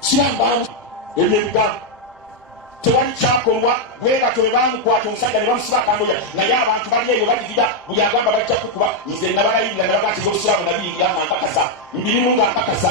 Siyamba ebyebigambo tewali kyakolwa wera twebamukwata omusajja ne bamusiba akangoya naye abantu bali eyo baligida buli agamba bajja kukuba nze nabalayirira ne baga nti obusiramu nabiyingira nga nkakasa mbirimu nga nkakasa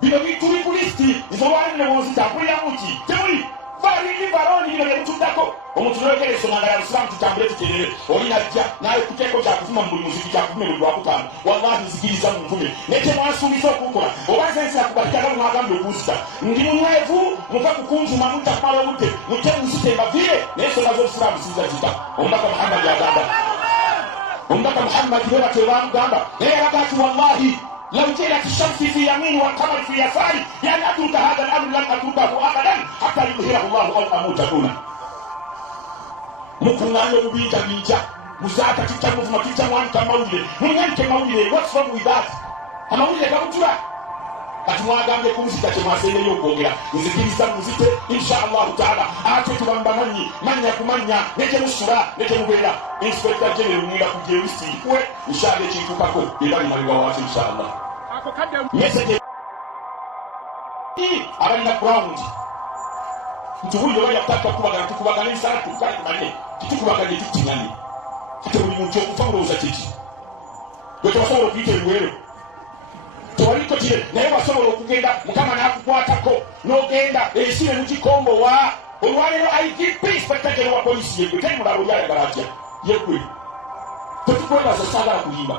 bino tuli ku lisiti nzolwali ne bonzitambuliramu ki temuli balindi baloni bino byebutuddako omuntu noyogera ensonga ya busiramu tutambule tuterere oli najja naye kuteeko kyakuvuma mu buli muziki kyakuvume buli lwakutaano wallahi nzikiriza mu nvume nekyemwansuubiza okukola oba nze nsira kubatikala mwagambye okunzita ndi munywevu muva kukunzuma mutta kumala obudde mujje munzite mbavire naye ensonga z'obusiraamu siza zita omubaka muhammadi agamba omubaka muhammadi bwe batyo bamugamba naye yalaga ati wallahi لو جئت الشمس في يمين والقمر في يساري لأن أترك هذا الأمر لن أتركه أبدا حتى يظهره الله أو أموت دونه. مكنان يبيج بيجا مزاك تجمع في مكتب وان كماولي من كماولي what's wrong with that? Amaulي كمجرا katumwa gambe kumuzika chemasele yokongera nzikiriza muzite inshallah taala ate tubamba manya kumanya neke musura neke mubera inspector general mwira kujewisi kwe inshallah chitukako ibali maliwa watu inshallah message abali na ground mtuhuyo wali ataka kubagana sana tukali kumane kitukubagana kitingani kite buli muntu okufamula uzatiki bwe twasobola okuyita ebiwero toliko kire naye wasobola okugenda mukama n'akukwatako n'ogenda ekisire mukikombowa olwaleero IGP inspector wa polisi yegwe teri mulala oli ayagala atya yegwe tetukwebaza saagala kuyimba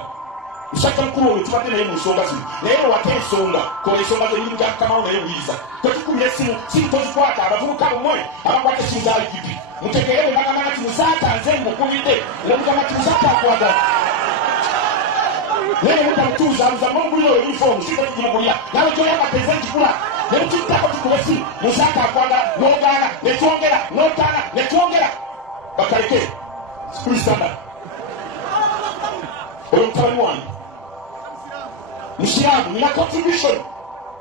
musajja mukulu oyo tubadde naye mu nsonga zino naye wate ensonga kola ensonga z'emirimu gya mukamawo naye wuyiriza tetukubira essimu si tozikwata abavubuka bumwe abakwata essimu za IGP mutegeere bwe bagamba nti musaata nze mukubidde nomugamba ti musaata akwagala nene mutamutuuza aluza mongulira uniform siko tujimugulira nawe kyoyamba peza nkikula nemukitako tukulesi musaaka akwagala n'ogaana netwongera n'otaana netwongera bakaleke school standard oyo mutabani wange musiraamu nina contribution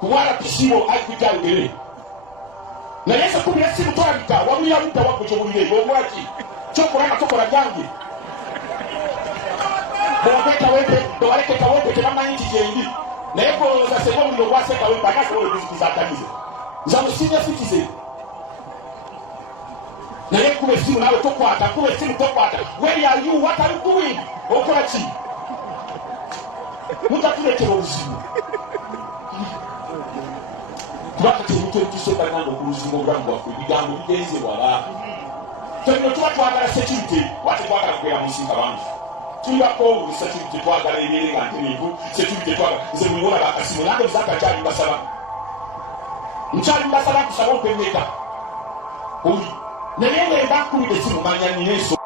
kuwala kisibo IPT ayogere naye se kubira essimu twalika wabulira mutta wabwe kyobulire obwaki kyokolanga tokola jange bwaleke kawempe tebamanyi nti gyendi naye golowooza sebo muliro gwase kawempe akasobola okuzikuzatamize nza musinia citizen naye kuba essimu nawe tokwata kuba essimu tokwata where are you what are you doing okola ki mutatuletera obuzibu kubanga temutotuso bananga okuluzinga obulamu bwaffe ebigambo bigenze wala tebino tuba twagala security wate twagala kugera musinga bantu tuyako security twagala ebyere nga ntereevu security twagala nze muliwona bakasimu nange muzaka nkyali mbasaba kusaba okwemeka oli naye ngenda nkulira essimu manya nina enso